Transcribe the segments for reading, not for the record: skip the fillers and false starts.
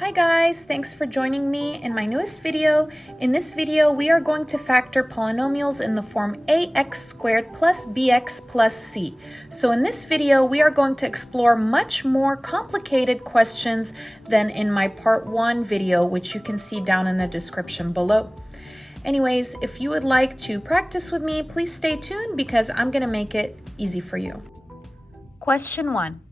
Hi guys, thanks for joining me in my newest video. In this video, we are going to factor polynomials in the form ax squared plus bx plus c. So in this video, we are going to explore much more complicated questions than in my part 1 video, which you can see down in the description below. Anyways, if you would like to practice with me, please stay tuned because I'm going to make it easy for you. Question 1.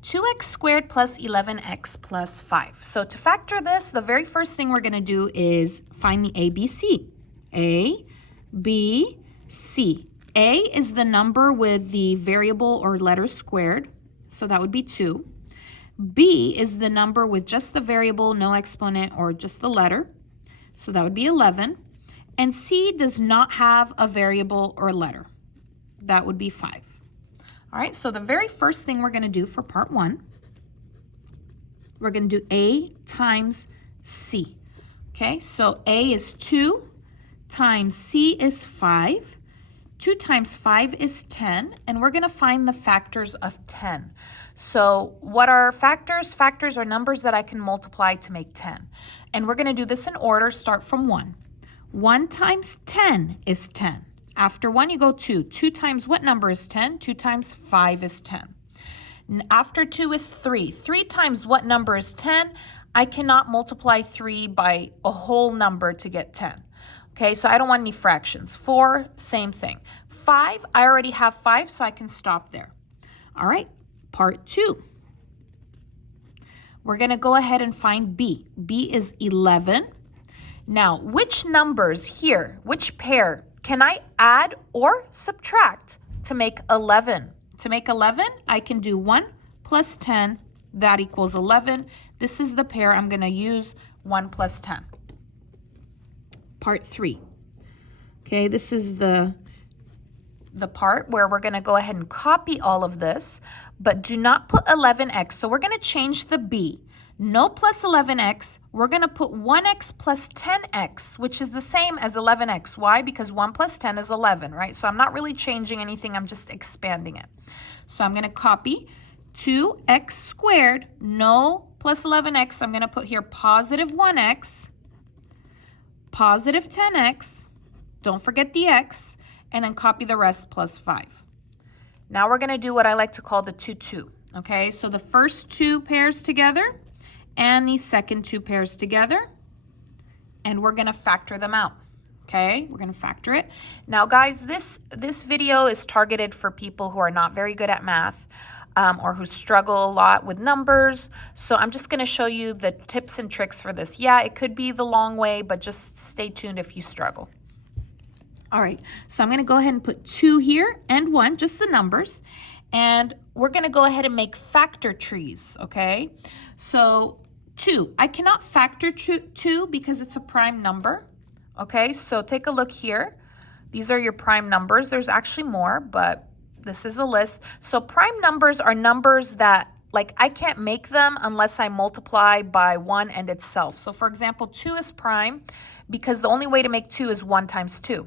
2x squared plus 11x plus 5. So to factor this, the very first thing we're going to do is find the ABC. A, B, C. A is the number with the variable or letter squared, so that would be 2. B is the number with just the variable, no exponent, or just the letter, so that would be 11. And C does not have a variable or letter. That would be 5. All right, so the very first thing we're going to do for part 1, we're going to do A times C. Okay, so A is 2 times C is 5. 2 times 5 is 10, and we're going to find the factors of 10. So what are factors? Factors are numbers that I can multiply to make 10. And we're going to do this in order, start from 1. 1 times 10 is 10. After 1, you go 2. 2 times what number is 10? 2 times 5 is 10. After 2 is 3. 3 times what number is 10? I cannot multiply 3 by a whole number to get 10. Okay, so I don't want any fractions. 4, same thing. 5, I already have 5, so I can stop there. All right, part 2. We're going to go ahead and find B. B is 11. Now, which numbers here, which pair, can I add or subtract to make 11? To make 11, I can do 1 plus 10. That equals 11. This is the pair I'm going to use, 1 plus 10. Part 3. Okay, this is the part where we're going to go ahead and copy all of this, but do not put 11x. So we're going to change the B. No plus 11x, we're going to put 1x plus 10x, which is the same as 11x. Why? Because 1 plus 10 is 11, right? So I'm not really changing anything, I'm just expanding it. So I'm going to copy 2x squared, no plus 11x, I'm going to put here positive 1x, positive 10x, don't forget the x, and then copy the rest plus 5. Now we're going to do what I like to call the 2-2, okay? So the first 2 pairs together, and these second 2 pairs together, and we're going to factor them out. Okay, we're going to factor it. Now, guys, this video is targeted for people who are not very good at math or who struggle a lot with numbers. So I'm just going to show you the tips and tricks for this. Yeah, it could be the long way, but just stay tuned if you struggle. All right, so I'm going to go ahead and put 2 here and 1, just the numbers. And we're going to go ahead and make factor trees, okay? So 2, I cannot factor 2 because it's a prime number, okay? So take a look here. These are your prime numbers. There's actually more, but this is a list. So prime numbers are numbers that, like, I can't make them unless I multiply by 1 and itself. So for example, 2 is prime because the only way to make 2 is 1 times 2.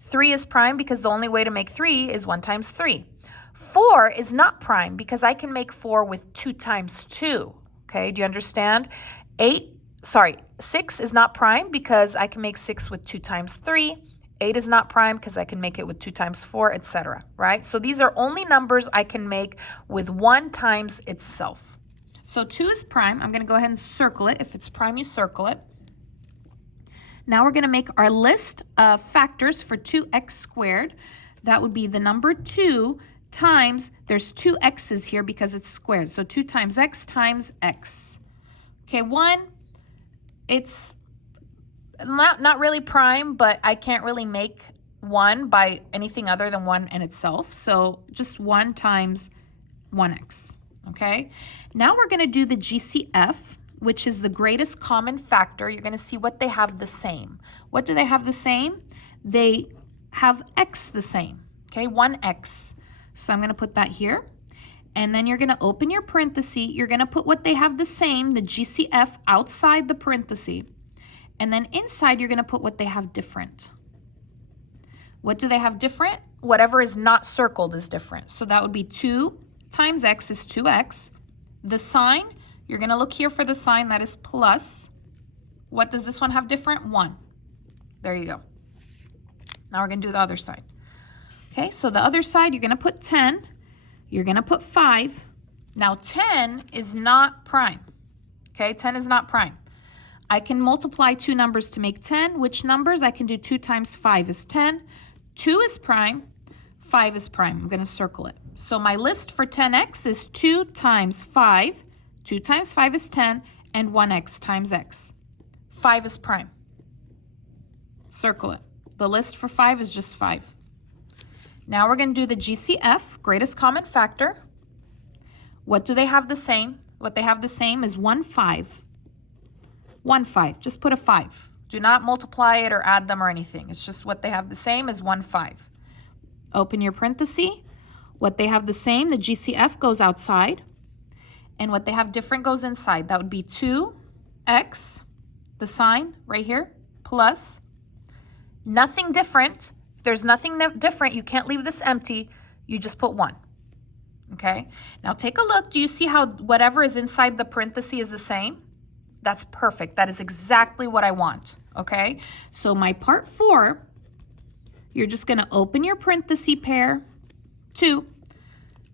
3 is prime because the only way to make 3 is 1 times 3. 4 is not prime because I can make 4 with 2 times 2. Okay, do you understand? 6 is not prime because I can make 6 with 2 times 3. 8 is not prime because I can make it with 2 times 4, etc. Right? So these are only numbers I can make with 1 times itself. So 2 is prime. I'm going to go ahead and circle it. If it's prime, you circle it. Now we're going to make our list of factors for 2x squared. That would be the number 2 times, there's 2 x's here because it's squared. So 2 times x. Okay, 1, it's not really prime, but I can't really make 1 by anything other than 1 in itself. So just 1 times 1x, okay? Now we're going to do the GCF, which is the greatest common factor. You're going to see what they have the same. What do they have the same? They have x the same, okay? 1x. So I'm going to put that here. And then you're going to open your parenthesis. You're going to put what they have the same, the GCF, outside the parenthesis. And then inside, you're going to put what they have different. What do they have different? Whatever is not circled is different. So that would be 2 times x is 2x. The sign, You're going to look here for the sign that is plus. What does this one have different? 1. There you go. Now we're going to do the other side. Okay, so the other side, you're going to put 10. You're going to put 5. Now 10 is not prime. Okay, 10 is not prime. I can multiply two numbers to make 10. Which numbers? I can do 2 times 5 is 10. 2 is prime. 5 is prime. I'm going to circle it. So my list for 10x is 2 times 5. 2 times 5 is 10. And 1x times x. 5 is prime. Circle it. The list for 5 is just 5. Now we're going to do the GCF, greatest common factor. What do they have the same? What they have the same is 1, 5. 1, 5. Just put a 5. Do not multiply it or add them or anything. It's just what they have the same is 1, 5. Open your parenthesis. What they have the same, the GCF goes outside. And what they have different goes inside. That would be 2x, the sign right here, plus nothing different. If there's nothing different, you can't leave this empty. You just put 1. Okay? Now take a look. Do you see how whatever is inside the parenthesis is the same? That's perfect. That is exactly what I want. Okay? So my part 4, you're just going to open your parenthesis pair. 2.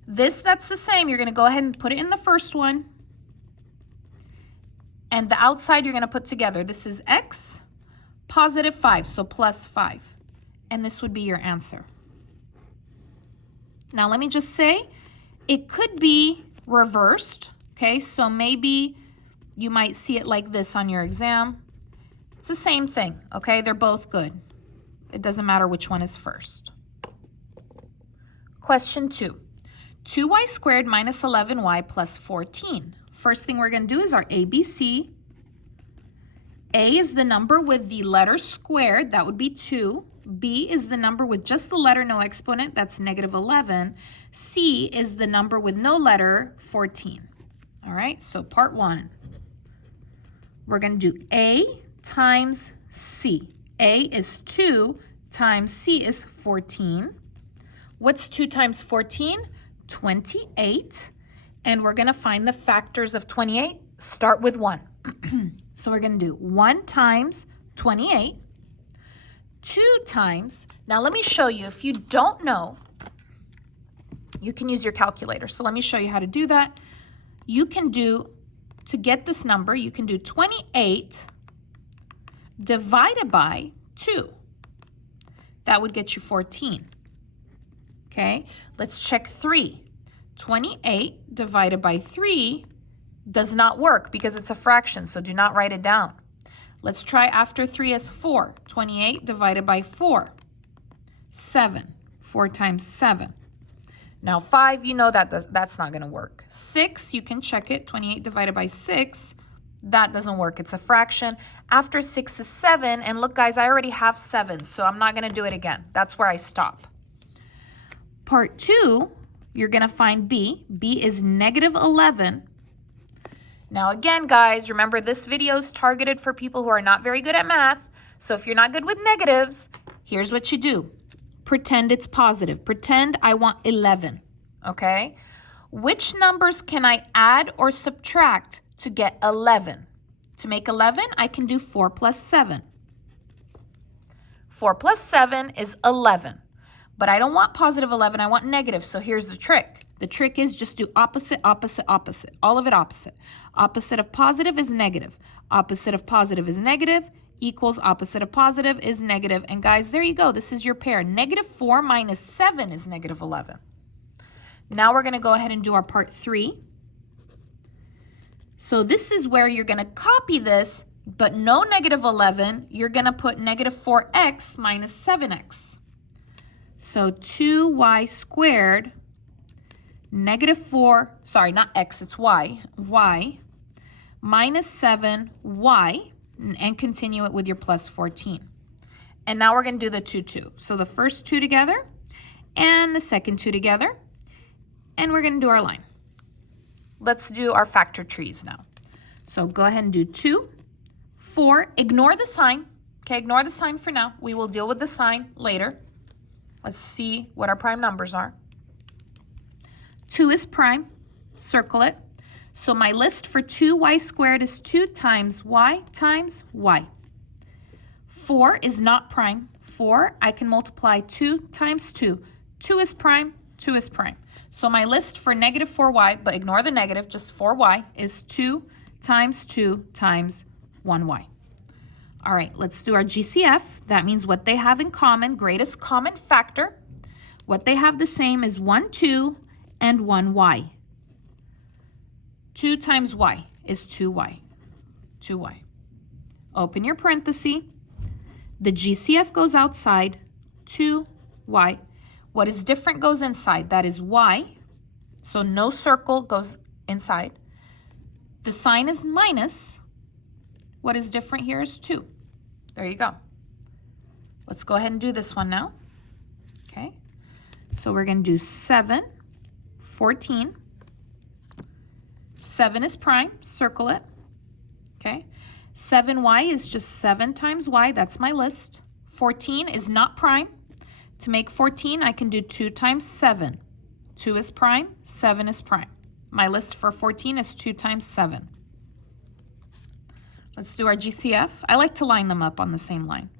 This, that's the same. You're going to go ahead and put it in the first one. And the outside you're going to put together. This is x, positive 5, so plus 5. And this would be your answer. Now let me just say, it could be reversed. Okay, so maybe you might see it like this on your exam. It's the same thing, okay? They're both good. It doesn't matter which one is first. Question 2. 2y squared minus 11y plus 14. First thing we're going to do is our ABC. A is the number with the letter squared. That would be 2. B is the number with just the letter, no exponent. That's negative 11. C is the number with no letter, 14. All right, so part 1. We're going to do A times C. A is 2 times C is 14. What's 2 times 14? 28. And we're going to find the factors of 28. Start with 1. So we're going to do 1 times 28. 2 times, now let me show you, if you don't know, you can use your calculator. So let me show you how to do that. You can do, to get this number, you can do 28 divided by 2. That would get you 14. Okay, let's check 3. 28 divided by 3 does not work because it's a fraction, so do not write it down. Let's try after 3 as 4. 28 divided by 4. 7. 4 times 7. Now 5, you know that's not going to work. 6, you can check it. 28 divided by 6. That doesn't work. It's a fraction. After 6 is 7. And look, guys, I already have 7, so I'm not going to do it again. That's where I stop. Part 2, you're going to find B. B is negative 11. Now again, guys, remember this video is targeted for people who are not very good at math. So if you're not good with negatives, here's what you do. Pretend it's positive. Pretend I want 11, okay? Which numbers can I add or subtract to get 11? To make 11, I can do 4 plus 7. 4 plus 7 is 11. But I don't want positive 11, I want negative. So here's the trick. The trick is just do opposite, opposite, opposite. All of it opposite. Opposite of positive is negative. Opposite of positive is negative equals opposite of positive is negative. And guys, there you go. This is your pair. Negative 4 minus 7 is negative 11. Now we're going to go ahead and do our part 3. So this is where you're going to copy this, but no negative 11. You're going to put negative 4x minus 7x. So 2y squared negative 4, sorry, not x, it's y, y, minus 7y, and continue it with your plus 14. And now we're going to do the 2, 2. So the first 2 together, and the second 2 together, and we're going to do our line. Let's do our factor trees now. So go ahead and do 2, 4, ignore the sign, okay, ignore the sign for now. We will deal with the sign later. Let's see what our prime numbers are. 2 is prime, circle it. So my list for 2y squared is 2 times y times y. 4 is not prime. 4, I can multiply 2 times 2. 2 is prime, 2 is prime. So my list for negative 4y, but ignore the negative, just 4y, is 2 times 2 times 1y. All right, let's do our GCF. That means what they have in common, greatest common factor. What they have the same is 1, 2, and 1y. 2 times y is 2y. 2y. Open your parenthesis. The GCF goes outside, 2y. What is different goes inside. That is y. So no circle goes inside. The sign is minus. What is different here is 2. There you go. Let's go ahead and do this one now. Okay. So we're going to do 7, 14. 7 is prime. Circle it. Okay. 7y is just 7 times y. That's my list. 14 is not prime. To make 14, I can do 2 times 7. 2 is prime. 7 is prime. My list for 14 is 2 times 7. Let's do our GCF. I like to line them up on the same line.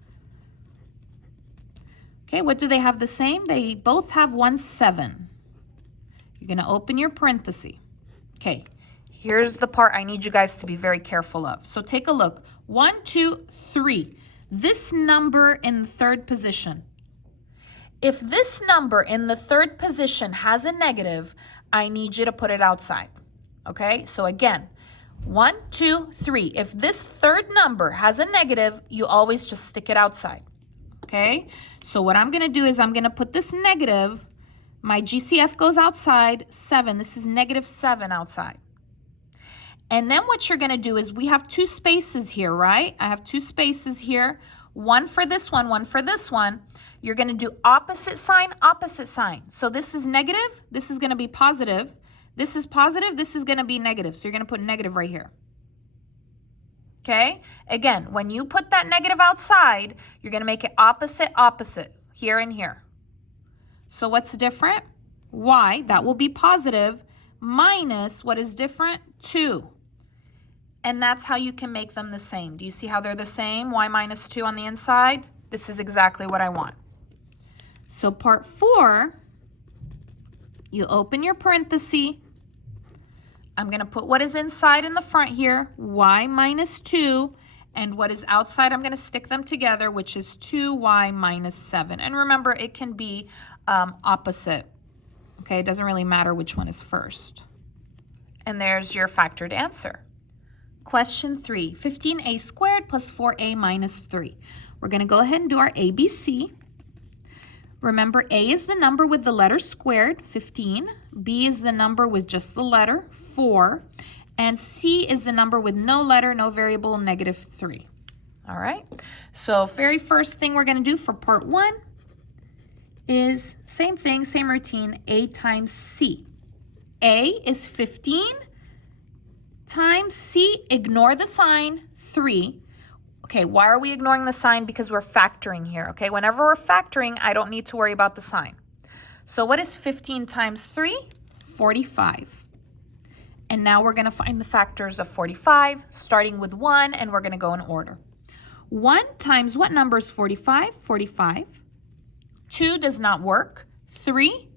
Okay, what do they have the same? They both have 1, 7. You're going to open your parenthesis. Okay, here's the part I need you guys to be very careful of. So take a look. 1, 2, 3. This number in the third position. If this number in the third position has a negative, I need you to put it outside. Okay, so again, 1, 2, 3. If this third number has a negative, you always just stick it outside. Okay, so what I'm going to do is I'm going to put this negative. My GCF goes outside, 7. This is negative 7 outside. And then what you're going to do is we have 2 spaces here, right? I have 2 spaces here. One for this one for this one. You're going to do opposite sign, opposite sign. So this is negative. This is going to be positive. This is positive. This is going to be negative. So you're going to put negative right here. Okay? Again, when you put that negative outside, you're going to make it opposite, opposite, here and here. So what's different? Y, that will be positive, minus what is different? 2. And that's how you can make them the same. Do you see how they're the same? Y minus 2 on the inside. This is exactly what I want. So part 4, you open your parenthesis. I'm going to put what is inside in the front here, y minus 2, and what is outside, I'm going to stick them together, which is 2y minus 7. And remember, it can be opposite. Okay, it doesn't really matter which one is first. And there's your factored answer. Question 3, 15a squared plus 4a minus 3. We're going to go ahead and do our ABC. Remember, a is the number with the letter squared, 15. B is the number with just the letter, 4. And C is the number with no letter, no variable, negative 3. All right. So very first thing we're going to do for part 1 is same thing, same routine, A times C. A is 15 times C, ignore the sign, 3. Okay, why are we ignoring the sign? Because we're factoring here, okay? Whenever we're factoring, I don't need to worry about the sign. So what is 15 times 3? 45. And now we're going to find the factors of 45, starting with 1, and we're going to go in order. 1 times what number is 45? 45. 2 does not work. 3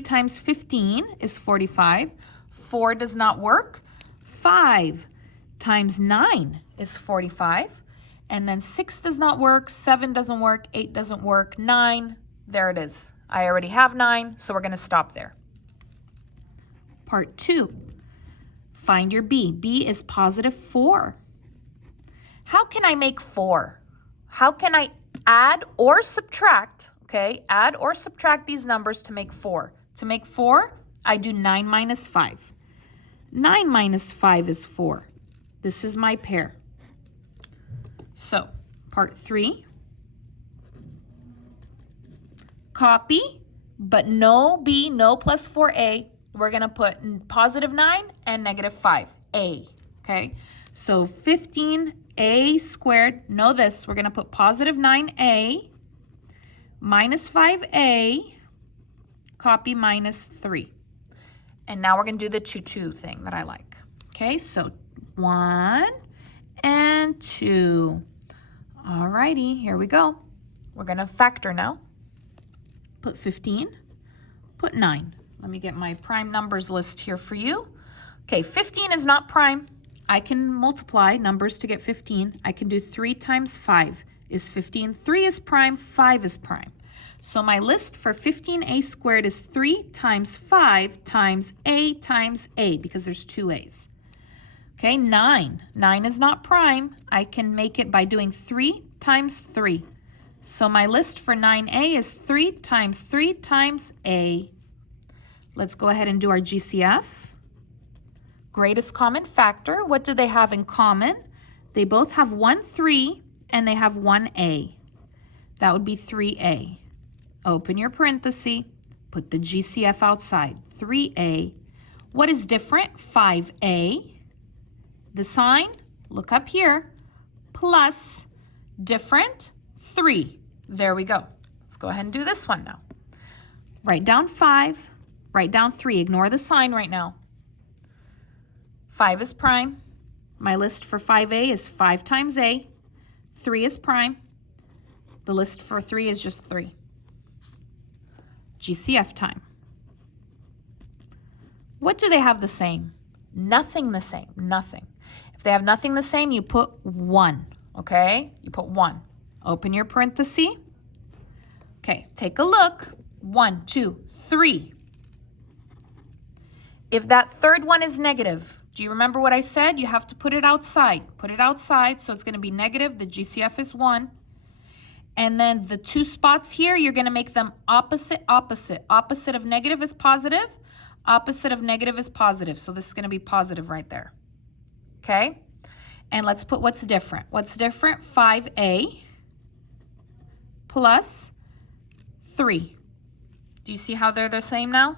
times 15 is 45. 4 does not work. 5 times 9 is 45. And then 6 does not work, 7 doesn't work, 8 doesn't work, 9, there it is. I already have 9, so we're going to stop there. Part 2, find your B. B is positive 4. How can I make 4? How can I add or subtract, okay, add or subtract these numbers to make 4? To make 4, I do 9 minus 5. 9 minus 5 is 4. This is my pair. So, part 3, copy, but no B, no plus 4A. We're going to put positive 9 and negative 5, A, okay? So, 15A squared, know this, we're going to put positive 9A minus 5A, copy minus 3. And now we're going to do the 2, 2 thing that I like. Okay, so 1 and 2. All righty, here we go. We're going to factor now. Put 15, put 9. Let me get my prime numbers list here for you. Okay, 15 is not prime. I can multiply numbers to get 15. I can do 3 times 5 is 15. 3 is prime, 5 is prime. So my list for 15a squared is 3 times 5 times a because there's 2 a's. Okay, 9. 9 is not prime. I can make it by doing 3 times 3. So my list for 9a is 3 times a. Let's go ahead and do our GCF. Greatest common factor. What do they have in common? They both have 1, 3, and they have 1a. That would be 3a. Open your parenthesis. Put the GCF outside. 3a. What is different? 5a. The sign, look up here, plus different 3. There we go. Let's go ahead and do this one now. Write down 5, write down 3. Ignore the sign right now. 5 is prime. My list for 5a is 5 times a. 3 is prime. The list for 3 is just 3. GCF time. What do they have the same? Nothing the same, nothing. If they have nothing the same, you put 1, okay? You put 1. Open your parenthesis. Okay, take a look. 1, 2, 3. If that third one is negative, do you remember what I said? You have to put it outside. Put it outside, so it's going to be negative. The GCF is 1. And then the 2 spots here, you're going to make them opposite, opposite. Opposite of negative is positive. Opposite of negative is positive. So this is going to be positive right there. Okay? And let's put what's different. What's different? 5a plus 3. Do you see how they're the same now?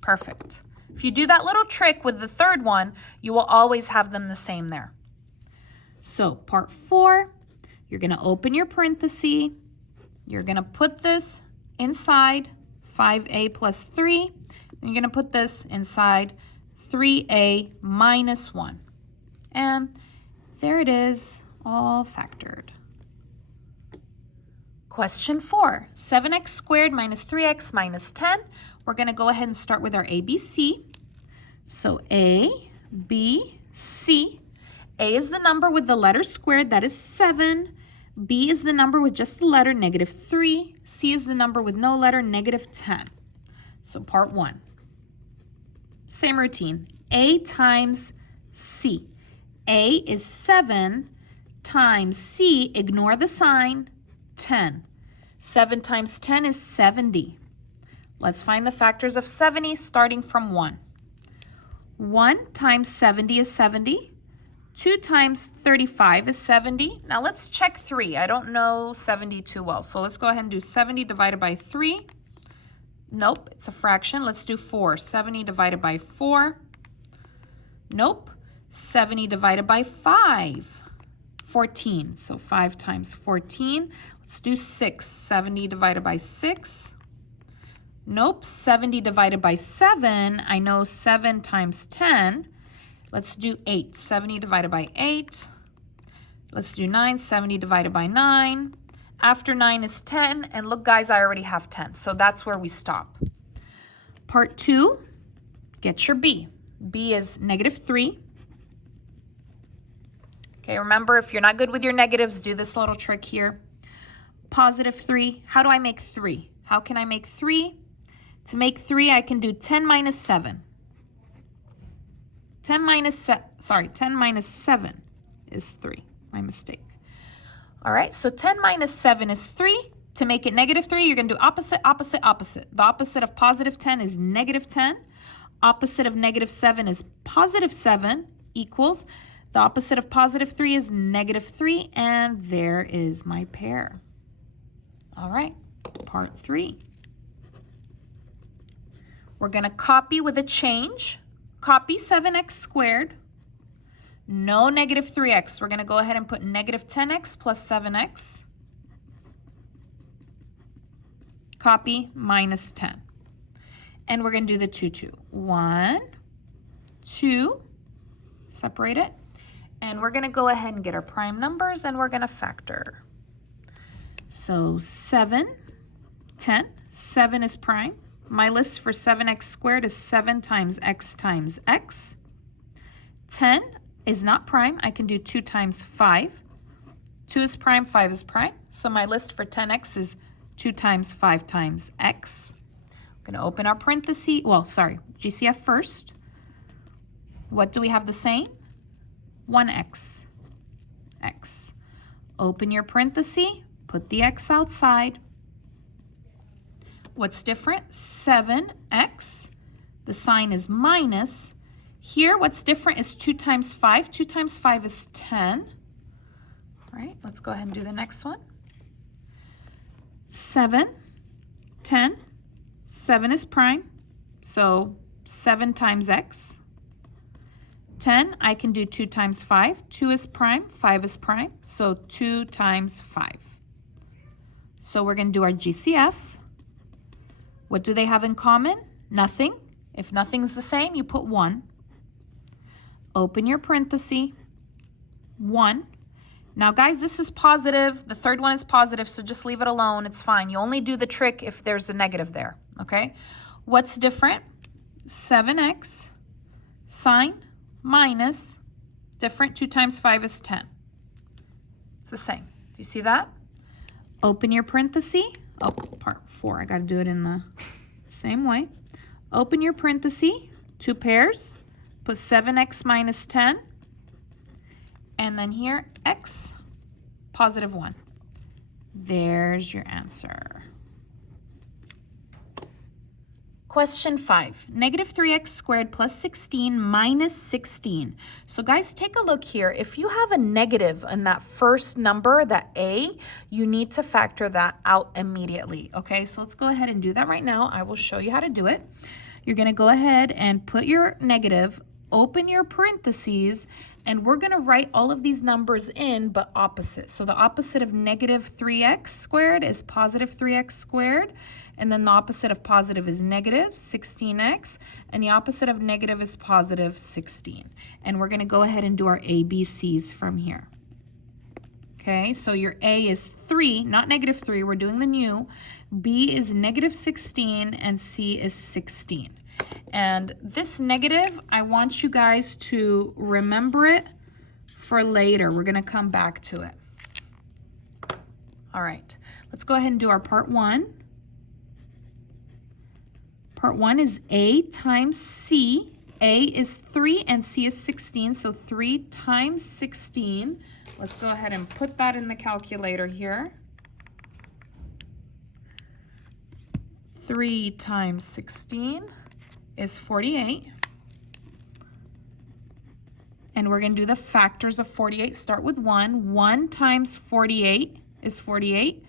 Perfect. If you do that little trick with the third one, you will always have them the same there. So part 4, you're going to open your parenthesis. You're going to put this inside 5a plus 3. And you're going to put this inside 3a minus 1. And there it is, all factored. Question 4, 7x squared minus 3x minus 10. We're going to go ahead and start with our ABC. So A, B, C. A is the number with the letter squared, that is 7. B is the number with just the letter, -3. C is the number with no letter, -10. So part 1. Same routine. A times C. A is 7 times C, ignore the sign, 10. 7 times 10 is 70. Let's find the factors of 70 starting from 1. 1 times 70 is 70. 2 times 35 is 70. Now let's check 3. I don't know 70 too well, so let's go ahead and do 70 divided by 3. Nope, it's a fraction. Let's do 4. 70 divided by 4. Nope. 70 divided by 5. 14. So 5 times 14. Let's do 6. 70 divided by 6. Nope. 70 divided by 7. I know 7 times 10. Let's do 8. 70 divided by 8. Let's do 9. 70 divided by 9. After 9 is 10. And look, guys, I already have 10. So that's where we stop. Part 2, get your B. B is -3. Okay, remember, if you're not good with your negatives, do this little trick here. +3. How do I make 3? How can I make 3? To make 3, I can do 10 minus 7. 10 minus 7 is 3. My mistake. All right, so 10 minus 7 is 3. To make it -3, you're going to do opposite, opposite, opposite. The opposite of +10 is -10. Opposite of -7 is +7 equals. The opposite of +3 is -3, and there is my pair. All right, part 3. We're going to copy with a change. Copy 7x squared. No -3x. We're going to go ahead and put -10x plus 7x. Copy -10. And we're going to do the 2, 2. 1, 2, separate it. And we're gonna go ahead and get our prime numbers and we're gonna factor. So 7, 10, 7 is prime. My list for 7x squared is 7 times x times x. 10 is not prime. I can do 2 times 5. 2 is prime, 5 is prime. So my list for 10x is 2 times 5 times x. I'm going to open our parenthesis. Well, sorry, GCF first. What do we have the same? 1x. X. Open your parenthesis. Put the x outside. What's different? 7x. The sign is minus. Here, what's different is 2 times 5. 2 times 5 is 10. All right, let's go ahead and do the next one. 7, 10. 7 is prime, so 7 times x. 10, I can do 2 times 5. 2 is prime, 5 is prime, so 2 times 5. So we're going to do our GCF. What do they have in common? Nothing. If nothing's the same, you put 1. Open your parenthesis. 1. Now, guys, this is positive. The third one is positive, so just leave it alone. It's fine. You only do the trick if there's a negative there, okay? What's different? 7x, sign, minus, different. 2 times 5 is 10. It's the same. Do you see that? Open your parenthesis. Oh, part 4. I got to do it in the same way. Open your parenthesis, 2 pairs. Put 7x minus 10. And then here, x, positive 1. There's your answer. Question 5, negative 3x squared plus 16 minus 16. So guys, take a look here. If you have a negative in that first number, that a, you need to factor that out immediately. Okay, so let's go ahead and do that right now. I will show you how to do it. You're going to go ahead and put your negative, open your parentheses, and we're going to write all of these numbers in, but opposite. So the opposite of negative 3x squared is positive 3x squared. And then the opposite of positive is negative 16x. And the opposite of negative is positive 16. And we're going to go ahead and do our ABCs from here. Okay, so your A is 3, not negative 3. We're doing the new. B is negative 16, and C is 16. And this negative, I want you guys to remember it for later. We're going to come back to it. All right, let's go ahead and do our part 1. Part 1 is A times C. A is 3 and C is 16, so 3 times 16. Let's go ahead and put that in the calculator here. 3 times 16 is 48. And we're going to do the factors of 48. Start with 1. 1 times 48 is 48.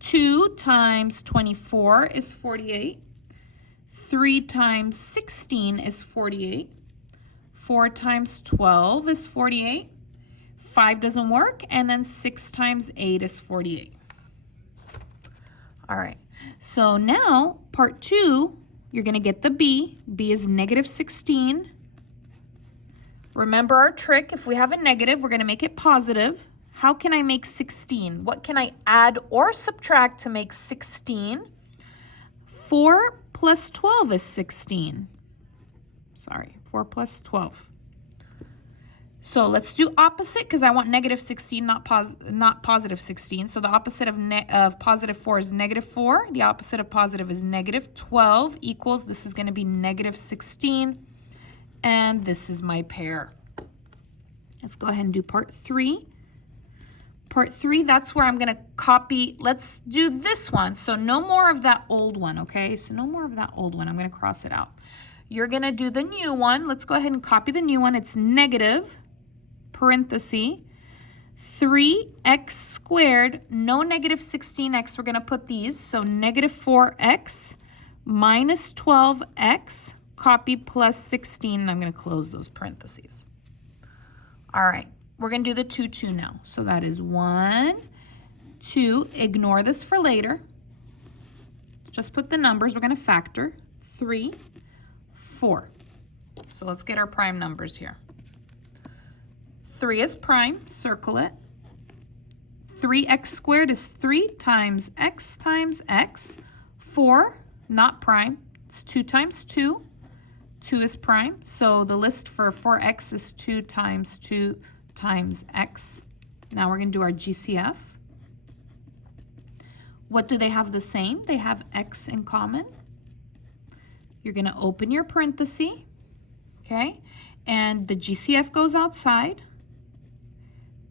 2 times 24 is 48. 3 times 16 is 48. 4 times 12 is 48. 5 doesn't work. And then 6 times 8 is 48. All right. So now, part 2, you're going to get the B. B is negative 16. Remember our trick. If we have a negative, we're going to make it positive. How can I make 16? What can I add or subtract to make 16? 4 plus 12 is 16. Sorry, 4 plus 12. So let's do opposite because I want negative 16, not positive 16. So the opposite of positive 4 is negative 4. The opposite of positive is negative 12 equals, this is going to be negative 16. And this is my pair. Let's go ahead and do part 3. Part 3, that's where I'm going to copy. Let's do this one. So no more of that old one, okay? So no more of that old one. I'm going to cross it out. You're going to do the new one. Let's go ahead and copy the new one. It's negative, parenthesis, 3x squared, no negative 16x. We're going to put these. So negative 4x minus 12x, copy plus 16. And I'm going to close those parentheses. All right. We're going to do the 2, 2 now. So that is 1, 2. Ignore this for later. Just put the numbers. We're going to factor. 3, 4. So let's get our prime numbers here. 3 is prime, circle it. 3x squared is 3 times x times x. 4, not prime, it's 2 times 2. 2 is prime, so the list for 4x is 2 times 2 times x. Now we're going to do our GCF. What do they have the same? They have x in common. You're going to open your parenthesis, okay? And the GCF goes outside.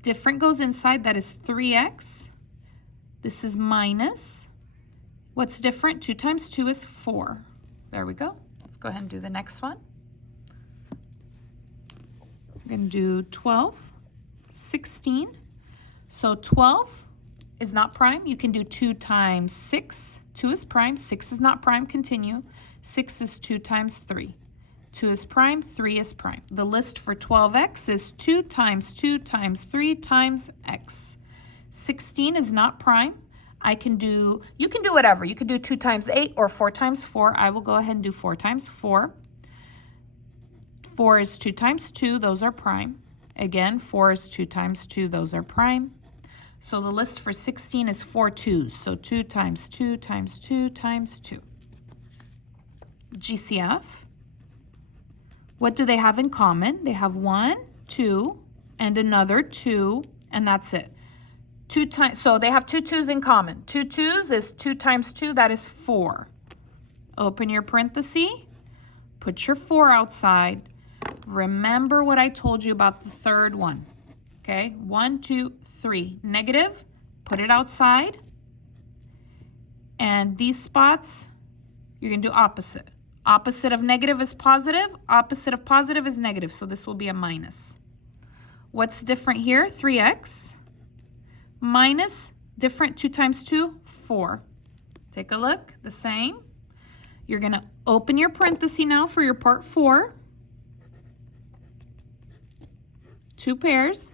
Different goes inside, that is 3x. This is minus. What's different? 2 times 2 is 4. There we go. Let's go ahead and do the next one. We're going to do 12, 16. So 12 is not prime. You can do 2 times 6. 2 is prime. 6 is not prime. Continue. 6 is 2 times 3. 2 is prime. 3 is prime. The list for 12x is 2 times 2 times 3 times x. 16 is not prime. You can do whatever. You can do 2 times 8 or 4 times 4. I will go ahead and do 4 times 4. 4 is 2 times 2. Those are prime. Again, 4 is 2 times 2. Those are prime. So the list for 16 is 4 2s. So 2 times 2 times 2 times 2. GCF. What do they have in common? They have 1, 2, and another 2, and that's it. 2 times, so they have 2 2s in common. 2 2s is 2 times 2, that is 4. Open your parenthesis, put your 4 outside. Remember what I told you about the third one. Okay, 1, 2, 3. Negative, put it outside. And these spots, you're going to do opposite. Opposite of negative is positive. Opposite of positive is negative. So this will be a minus. What's different here? 3x. Minus, different, 2 times 2, 4. Take a look, the same. You're going to open your parenthesis now for your part 4. 2 pairs.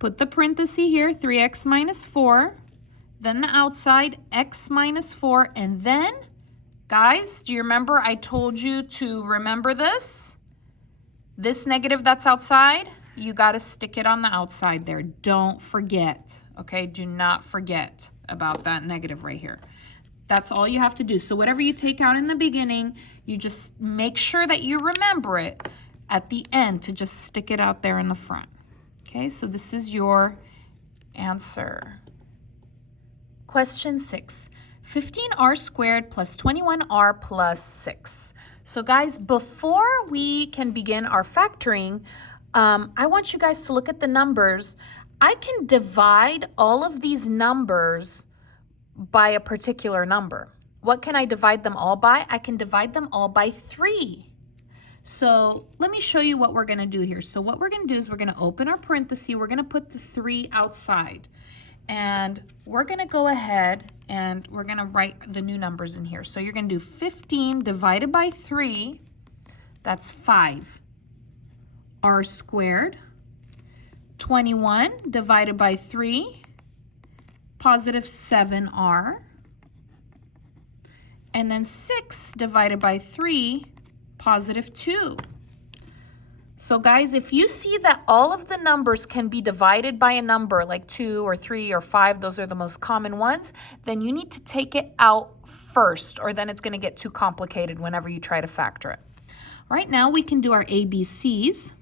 Put the parenthesis here, 3x minus 4. Then the outside, x minus 4. And then, guys, do you remember I told you to remember this? This negative that's outside, you got to stick it on the outside there. Don't forget, okay? Do not forget about that negative right here. That's all you have to do. So whatever you take out in the beginning, you just make sure that you remember it at the end to just stick it out there in the front. Okay, so this is your answer. Question 6. 15r squared plus 21r plus 6. So guys, before we can begin our factoring, I want you guys to look at the numbers. I can divide all of these numbers by a particular number. What can I divide them all by? I can divide them all by 3. So let me show you what we're going to do here. So what we're going to do is we're going to open our parenthesis. We're going to put the 3 outside. And we're going to go ahead and we're going to write the new numbers in here. So you're going to do 15 divided by 3. That's 5. R squared. 21 divided by 3. Positive 7r. And then 6 divided by 3. Positive 2. So guys, if you see that all of the numbers can be divided by a number like 2 or 3 or 5, those are the most common ones, then you need to take it out first, or then it's going to get too complicated whenever you try to factor it. Right now we can do our ABCs.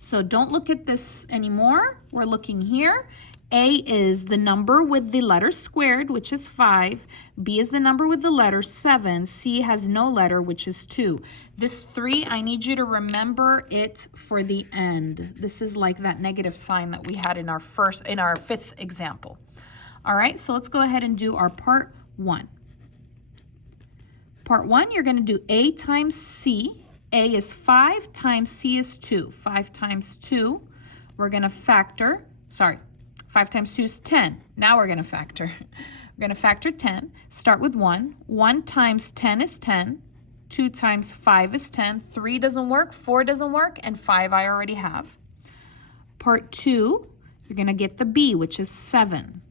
So don't look at this anymore. We're looking here. A is the number with the letter squared, which is 5. B is the number with the letter 7. C has no letter, which is 2. This 3, I need you to remember it for the end. This is like that negative sign that we had in our 5th example. All right, so let's go ahead and do our part 1. Part 1, you're going to do A times C. A is 5 times C is 2. 5 times 2, we're going to factor, 5 times 2 is 10. Now we're going to factor. We're going to factor 10. Start with 1. 1 times 10 is 10. 2 times 5 is 10. 3 doesn't work. 4 doesn't work. And 5 I already have. Part 2, you're going to get the B, which is 7.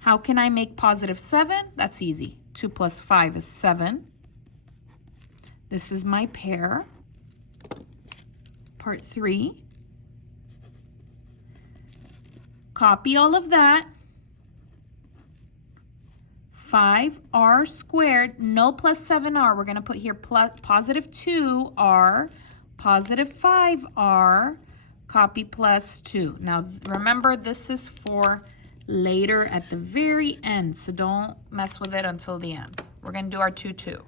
How can I make positive 7? That's easy. 2 plus 5 is 7. This is my pair. part 3. Copy all of that. 5r squared, no plus 7r. We're going to put here plus positive 2r, positive 5r, copy plus 2. Now, remember, this is for later at the very end, so don't mess with it until the end. We're going to do our 2, 2.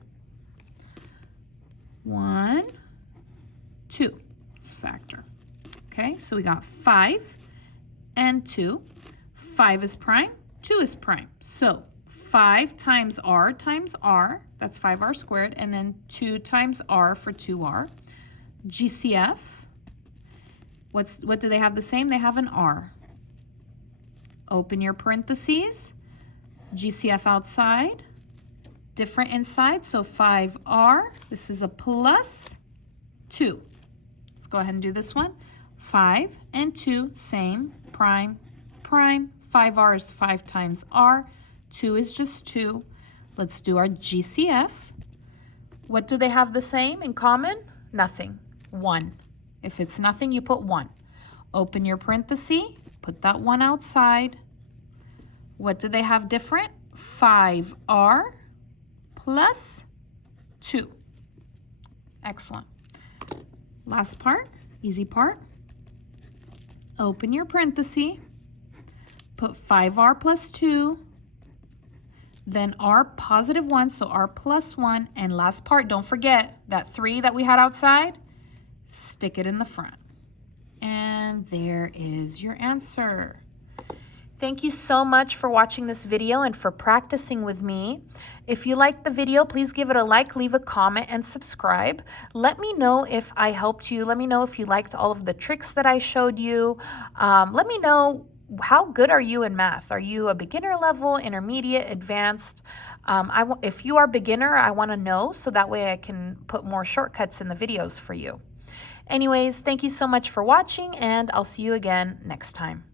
1, 2. Let's factor. Okay, so we got 5 and 2. 5 is prime, 2 is prime. So 5 times r, that's 5r squared, and then 2 times r for 2r. GCF, what do they have the same? They have an r. Open your parentheses, GCF outside, different inside, so 5r, this is a plus 2. Let's go ahead and do this one. 5 and 2, same, prime, prime. 5r is 5 times r. 2 is just 2. Let's do our GCF. What do they have the same in common? Nothing. 1. If it's nothing, you put 1. Open your parenthesis, put that 1 outside. What do they have different? 5r plus 2. Excellent. Last part, easy part. Open your parenthesis, put 5r plus 2, then r positive 1, so r plus 1, and last part, don't forget that 3 that we had outside, stick it in the front. And there is your answer. Thank you so much for watching this video and for practicing with me. If you liked the video, please give it a like, leave a comment, and subscribe. Let me know if I helped you. Let me know if you liked all of the tricks that I showed you. Let me know, how good are you in math? Are you a beginner level, intermediate, advanced? If you are beginner, I want to know so that way I can put more shortcuts in the videos for you. Anyways, thank you so much for watching, and I'll see you again next time.